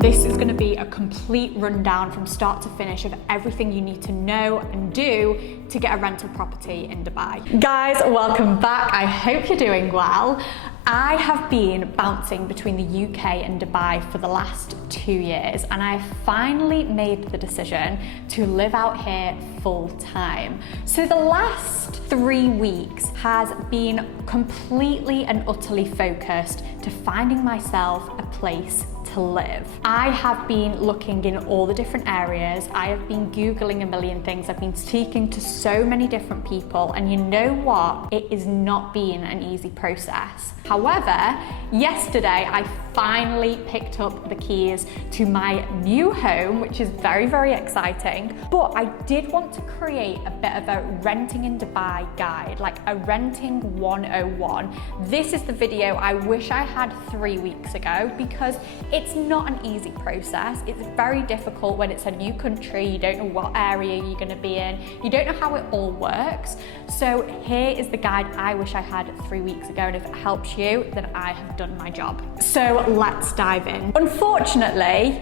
This is going to be a complete rundown from start to finish of everything you need to know and do to get a rental property in Dubai. Guys, welcome back. I hope you're doing well. I have been bouncing between the UK and Dubai for the last 2 years, and I finally made the decision to live out here full time. So the last 3 weeks has been completely and utterly focused to finding myself a place to live. I have been looking in all the different areas. I have been Googling a million things. I've been speaking to so many different people, and you know what? It has not been an easy process. However, yesterday I finally picked up the keys to my new home, which is very, very exciting. But I did want to create a bit of a renting in Dubai guide, like a renting 101. This is the video I wish I had 3 weeks ago, because it's not an easy process. It's very difficult when it's a new country. You don't know what area you're going to be in. You don't know how it all works. So here is the guide I wish I had 3 weeks ago, and if it helps you, then I have done my job. So let's dive in. Unfortunately,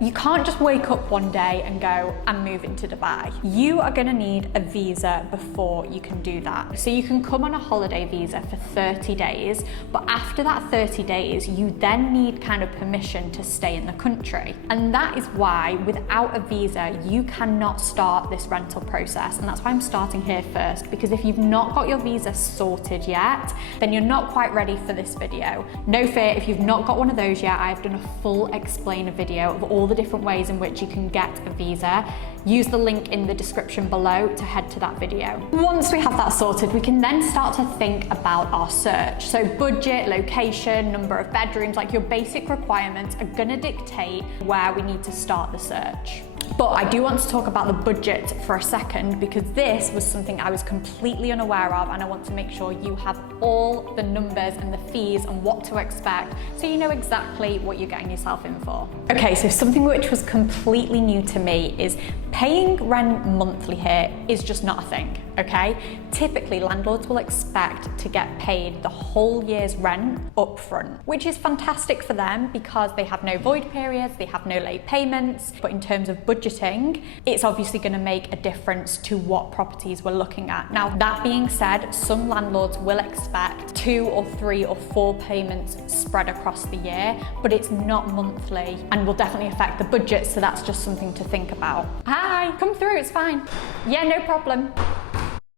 you can't just wake up one day and go, I'm moving to Dubai. You are gonna need a visa before you can do that. So you can come on a holiday visa for 30 days, but after that 30 days, you then need kind of permission to stay in the country. And that is why without a visa, you cannot start this rental process. And that's why I'm starting here first, because if you've not got your visa sorted yet, then you're not quite ready for this video. No fear, if you've not got one of those yet, I've done a full explainer video of all the different ways in which you can get a visa. Use the link in the description below to head to that video. Once we have that sorted, we can then start to think about our search. So budget, location, number of bedrooms, like your basic requirements are gonna dictate where we need to start the search. But I do want to talk about the budget for a second, because this was something I was completely unaware of, and I want to make sure you have all the numbers and the fees and what to expect, so you know exactly what you're getting yourself in for. Okay, so something which was completely new to me is paying rent monthly here is just not a thing, okay? Typically, landlords will expect to get paid the whole year's rent up front, which is fantastic for them because they have no void periods, they have no late payments. But in terms of budgeting, it's obviously going to make a difference to what properties we're looking at. Now, that being said, some landlords will expect 2 or 3 or 4 payments spread across the year, but it's not monthly and will definitely affect the budget, so that's just something to think about. Hi, come through, it's fine. Yeah, no problem.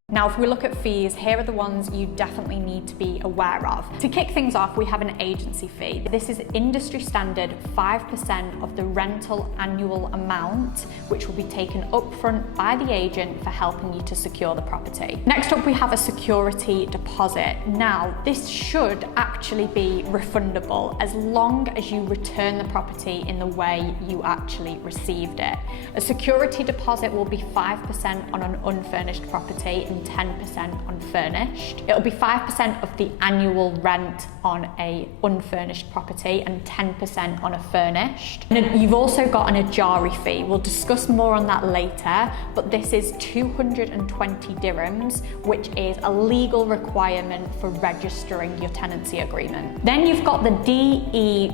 Now, if we look at fees, here are the ones you definitely need to be aware of. To kick things off, we have an agency fee. This is industry standard 5% of the rental annual amount, which will be taken upfront by the agent for helping you to secure the property. Next up, we have a security deposit. Now, this should actually be refundable as long as you return the property in the way you actually received it. A security deposit will be 5% on an unfurnished property and 10% on furnished. It'll be 5% of the annual rent on a unfurnished property and 10% on a furnished. And you've also got an Ejari fee. We'll discuss more on that later, but this is 220 dirhams, which is a legal requirement for registering your tenancy agreement. Then you've got the DEWA,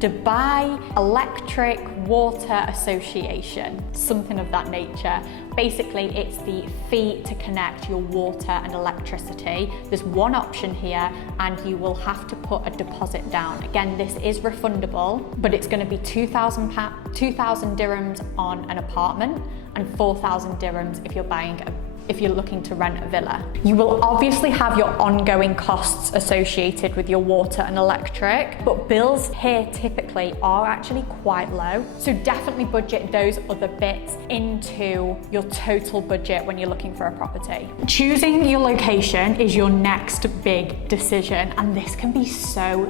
Dubai Electric Water Association, something of that nature. Basically, it's the fee to connect your water and electricity. There's one option here, and you will have to put a deposit down. Again, this is refundable, but it's going to be 2,000 dirhams on an apartment and 4,000 dirhams if you're looking to rent a villa. You will obviously have your ongoing costs associated with your water and electric, but bills here typically are actually quite low. So definitely budget those other bits into your total budget when you're looking for a property. Choosing your location is your next big decision, and this can be so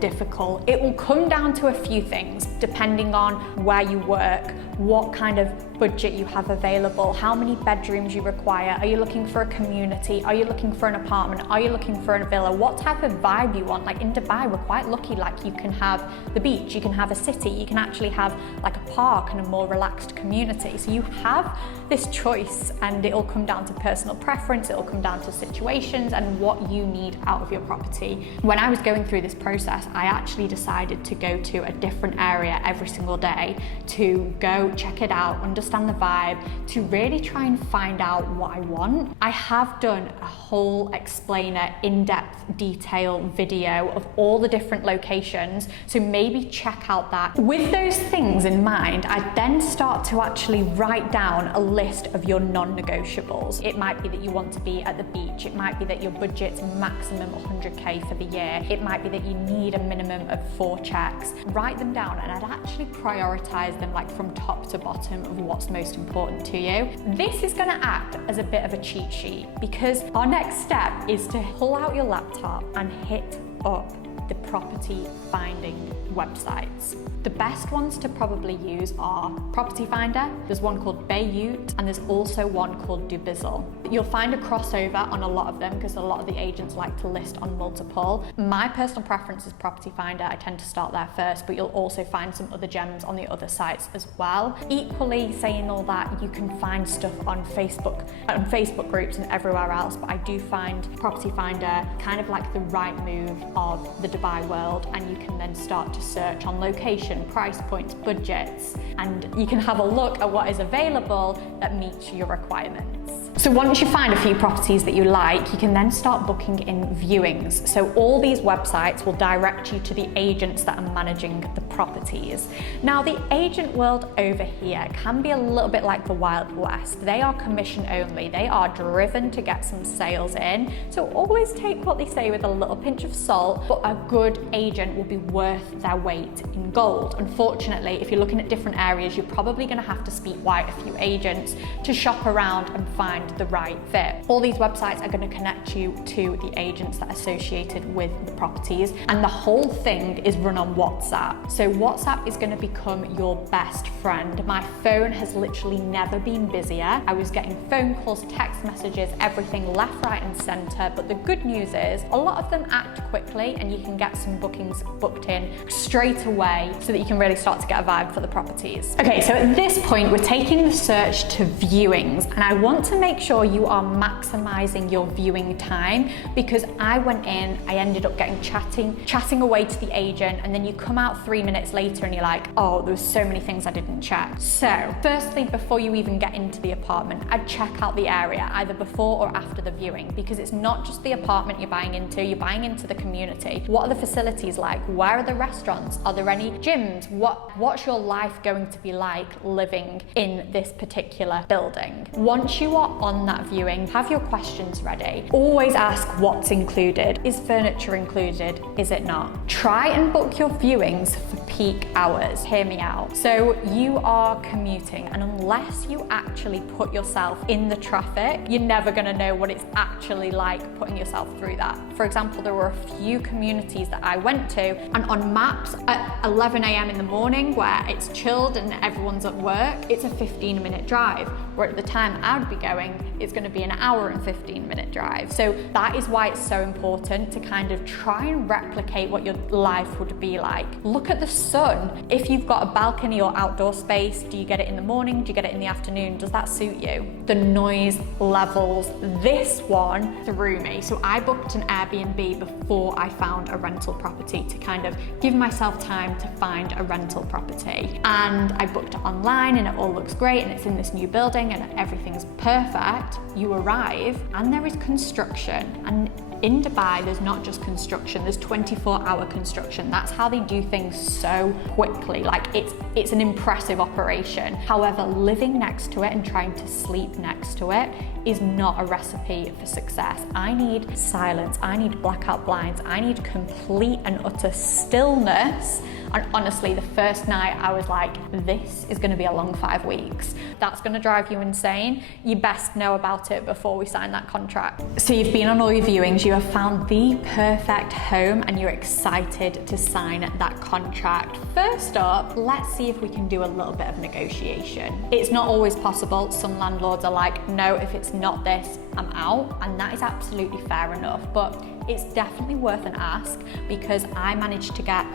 difficult. It will come down to a few things depending on where you work, what kind of budget you have available, how many bedrooms you require. Are you looking for a community? Are you looking for an apartment? Are you looking for a villa? What type of vibe you want? Like in Dubai, we're quite lucky, like you can have the beach, you can have a city, you can actually have like a park and a more relaxed community. So you have this choice, and it'll come down to personal preference, it'll come down to situations and what you need out of your property. When I was going through this process, I actually decided to go to a different area every single day to go check it out, understand the vibe, to really try and find out what I want. I have done a whole explainer, in-depth detail video of all the different locations, so maybe check out that. With those things in mind, I then start to actually write down a list of your non-negotiables. It might be that you want to be at the beach, it might be that your budget's maximum 100k for the year, it might be that you need a minimum of 4 checks. Write them down, and I'd actually prioritize them like from top to bottom of what's most important to you. This is going to act as a bit of a cheat sheet, because our next step is to pull out your laptop and hit up the property finding websites. The best ones to probably use are Property Finder, there's one called Beirut, and there's also one called Dubizzle. You'll find a crossover on a lot of them because a lot of the agents like to list on multiple. My personal preference is Property Finder. I tend to start there first, but you'll also find some other gems on the other sites as well. Equally, saying all that, you can find stuff on Facebook groups and everywhere else, but I do find Property Finder kind of like the right move of the Dubai world, and you can then start to search on location, price points, budgets, and you can have a look at what is available that meets your requirements. So once you find a few properties that you like, you can then start booking in viewings. So all these websites will direct you to the agents that are managing the properties. Now, the agent world over here can be a little bit like the Wild West. They are commission only. They are driven to get some sales in. So always take what they say with a little pinch of salt, but a good agent will be worth their weight in gold. Unfortunately, if you're looking at different areas, you're probably going to have to speak quite a few agents to shop around and find the right fit. All these websites are going to connect you to the agents that are associated with the properties, and the whole thing is run on WhatsApp. So WhatsApp is going to become your best friend. My phone has literally never been busier. I was getting phone calls, text messages, everything left, right and center, but the good news is a lot of them act quickly and you can get some bookings booked in straight away so that you can really start to get a vibe for the properties. Okay, so at this point we're taking the search to viewings, and I want to make sure you are maximizing your viewing time, because I went in, I ended up getting chatting away to the agent, and then you come out 3 minutes later and you're like, oh, there was so many things I didn't check. So firstly, before you even get into the apartment, I'd check out the area either before or after the viewing, because it's not just the apartment you're buying into the community. What are the facilities like? Where are the restaurants? Are there any gyms? What's your life going to be like living in this particular building? Once you are on that viewing, have your questions ready. Always ask what's included. Is furniture included? Is it not? Try and book your viewings for peak hours. Hear me out. So you are commuting, and unless you actually put yourself in the traffic, you're never going to know what it's actually like putting yourself through that. For example, there were a few communities that I went to, and on maps at 11 a.m. in the morning, where it's chilled and everyone's at work, it's a 15-minute drive, where at the time I'd be going, it's going to be an hour and 15-minute drive. So that is why it's so important to kind of try and replicate what your life would be like. Look at the sun. If you've got a balcony or outdoor space, do you get it in the morning? Do you get it in the afternoon? Does that suit you? The noise levels, this one threw me. So I booked an Airbnb before I found a rental property to kind of give myself time to find a rental property. And I booked it online and it all looks great and it's in this new building and everything's perfect. You arrive and there is construction, and in Dubai, there's not just construction, there's 24-hour construction. That's how they do things so quickly. Like it's an impressive operation. However, living next to it and trying to sleep next to it is not a recipe for success. I need silence, I need blackout blinds, I need complete and utter stillness. And honestly, the first night I was like, this is going to be a long 5 weeks. That's going to drive you insane. You best know about it before we sign that contract. So you've been on all your viewings, you have found the perfect home, and you're excited to sign that contract. First up, let's see if we can do a little bit of negotiation. It's not always possible. Some landlords are like, no, if it's not this, I'm out. And that is absolutely fair enough. But it's definitely worth an ask, because I managed to get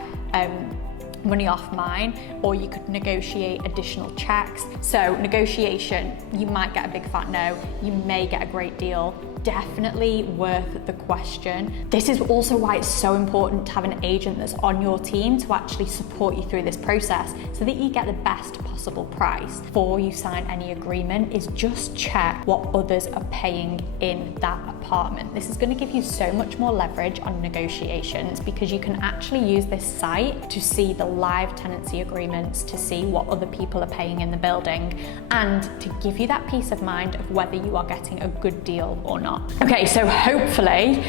money off mine, or you could negotiate additional checks. So negotiation, you might get a big fat no, you may get a great deal. Definitely worth the question. This is also why it's so important to have an agent that's on your team to actually support you through this process, so that you get the best possible price. Before you sign any agreement, is just check what others are paying in that apartment. This is going to give you so much more leverage on negotiations, because you can actually use this site to see the live tenancy agreements, to see what other people are paying in the building, and to give you that peace of mind of whether you are getting a good deal or not. Okay, so hopefully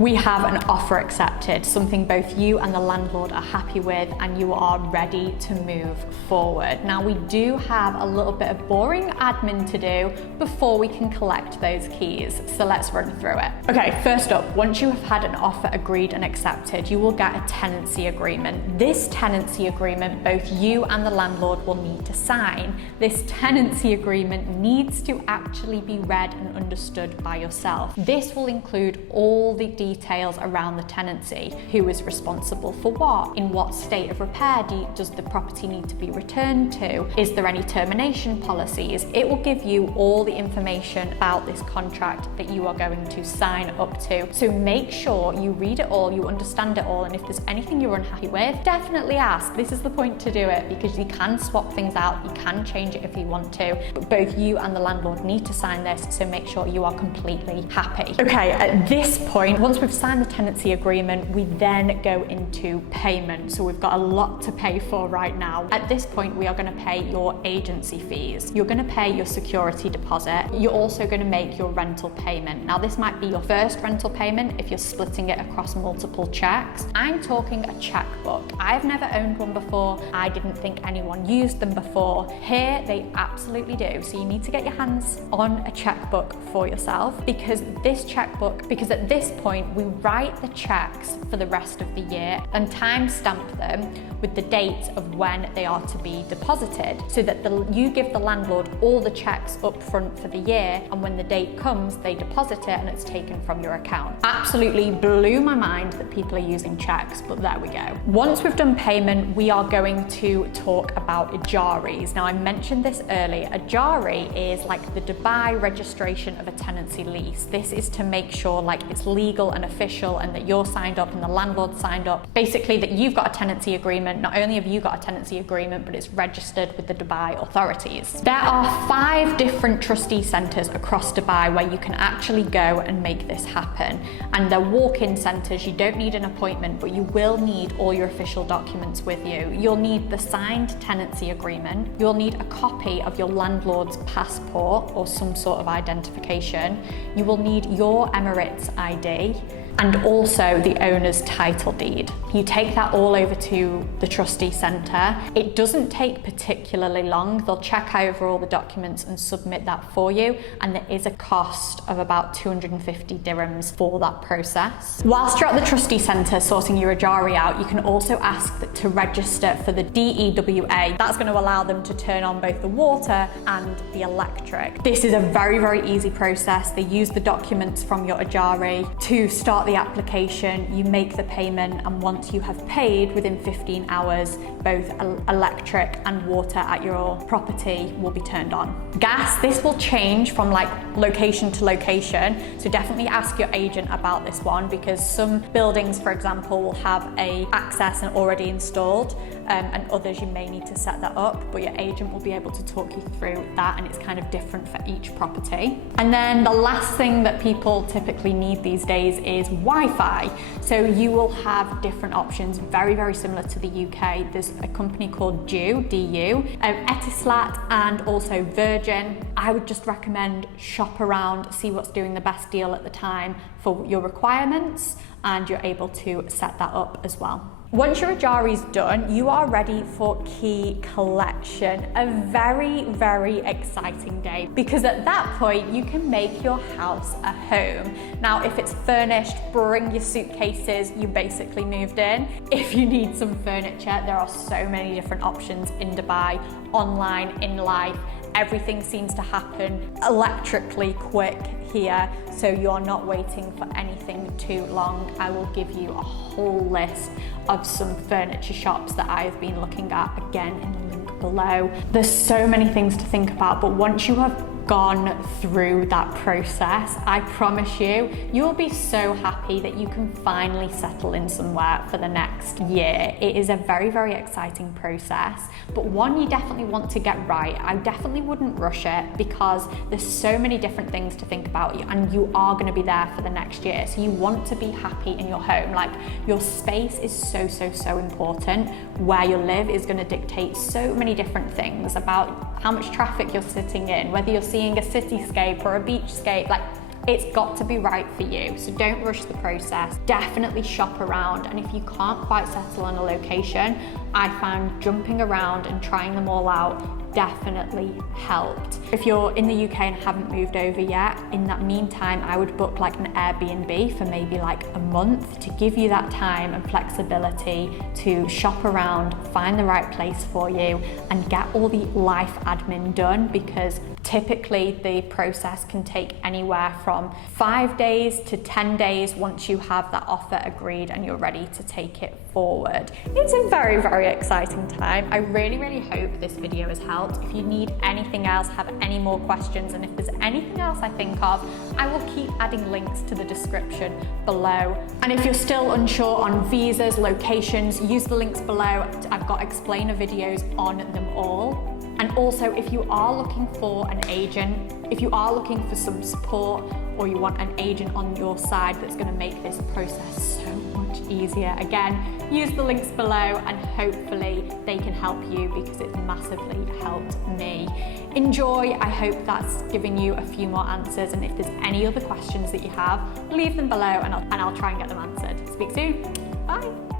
we have an offer accepted, something both you and the landlord are happy with, and you are ready to move forward. Now, we do have a little bit of boring admin to do before we can collect those keys, so let's run through it. Okay, first up, once you have had an offer agreed and accepted, you will get a tenancy agreement. This tenancy agreement, both you and the landlord will need to sign. This tenancy agreement needs to actually be read and understood by yourself. This will include all the details around the tenancy: who is responsible for what, in what state of repair does the property need to be returned to, is there any termination policies. It will give you all the information about this contract that you are going to sign up to. So make sure you read it all, you understand it all, and if there's anything you're unhappy with, definitely ask. This is the point to do it, because you can swap things out, you can change it if you want to, but both you and the landlord need to sign this, so make sure you are completely happy. Okay, at this point, once we've signed the tenancy agreement, we then go into payment. So we've got a lot to pay for right now. At this point, we are going to pay your agency fees. You're going to pay your security deposit. You're also going to make your rental payment. Now, this might be your first rental payment if you're splitting it across multiple checks. I'm talking a checkbook. I've never owned one before. I didn't think anyone used them before. Here, they absolutely do. So you need to get your hands on a checkbook for yourself, because at this point, we write the checks for the rest of the year and timestamp them with the date of when they are to be deposited, so that you give the landlord all the checks up front for the year, and when the date comes, they deposit it and it's taken from your account. Absolutely blew my mind that people are using checks, but there we go. Once we've done payment, we are going to talk about Ejaris. Now, I mentioned this earlier. Ejari is like the Dubai registration of a tenancy lease. This is to make sure like it's legal and official, and that you're signed up and the landlord signed up. Basically, that you've got a tenancy agreement. Not only have you got a tenancy agreement, but it's registered with the Dubai authorities. There are 5 different trustee centres across Dubai where you can actually go and make this happen. And they're walk-in centres. You don't need an appointment, but you will need all your official documents with you. You'll need the signed tenancy agreement. You'll need a copy of your landlord's passport or some sort of identification. You will need your Emirates ID, and also the owner's title deed. You take that all over to the trustee centre. It doesn't take particularly long. They'll check over all the documents and submit that for you, and there is a cost of about 250 dirhams for that process. Whilst you're at the trustee centre sorting your Ejari out, you can also ask to register for the DEWA. That's going to allow them to turn on both the water and the electric. This is a very, very easy process. They use the documents from your Ejari to start the application, you make the payment, and once you have paid, within 15 hours, both electric and water at your property will be turned on. Gas, this will change from like location to location, so definitely ask your agent about this one, because some buildings, for example, will have a access and already installed, and others you may need to set that up, but your agent will be able to talk you through that, and it's kind of different for each property. And then the last thing that people typically need these days is Wi-Fi. So you will have different options, very, very similar to the UK. There's a company called DU, Etisalat, and also Virgin. I would just recommend shop around, see what's doing the best deal at the time for your requirements, and you're able to set that up as well. Once your Ejari's done, you are ready for key collection. A very, very exciting day, because at that point you can make your house a home. Now, if it's furnished, bring your suitcases, you basically moved in. If you need some furniture, there are so many different options in Dubai, online, in life. Everything seems to happen electrically quick here, so you're not waiting for anything too long. I will give you a whole list of some furniture shops that I've been looking at, again in the link below. There's so many things to think about, but once you have gone through that process, I promise you, you'll be so happy that you can finally settle in somewhere for the next year. It is a very, very exciting process, but one you definitely want to get right. I definitely wouldn't rush it, because there's so many different things to think about, and you are going to be there for the next year. So you want to be happy in your home. Like, your space is so, so, so important. Where you live is going to dictate so many different things about how much traffic you're sitting in, whether you're seeing a cityscape or a beachscape. Like, it's got to be right for you. So don't rush the process. Definitely shop around. And if you can't quite settle on a location, I found jumping around and trying them all out definitely helped. If you're in the UK and haven't moved over yet, in that meantime, I would book like an Airbnb for maybe like a month to give you that time and flexibility to shop around, find the right place for you, and get all the life admin done, because typically the process can take anywhere from 5 days to 10 days once you have that offer agreed and you're ready to take it forward. It's a very, very exciting time. I really, really hope this video has helped. If you need anything else, have any more questions, and if there's anything else I think of, I will keep adding links to the description below. And if you're still unsure on visas, locations, use the links below. I've got explainer videos on them all. And also, if you are looking for an agent, if you are looking for some support, or you want an agent on your side that's going to make this process so much easier, again, use the links below and hopefully they can help you, because it's massively helped me. Enjoy. I hope that's given you a few more answers, and if there's any other questions that you have, leave them below and I'll try and get them answered. Speak soon. Bye.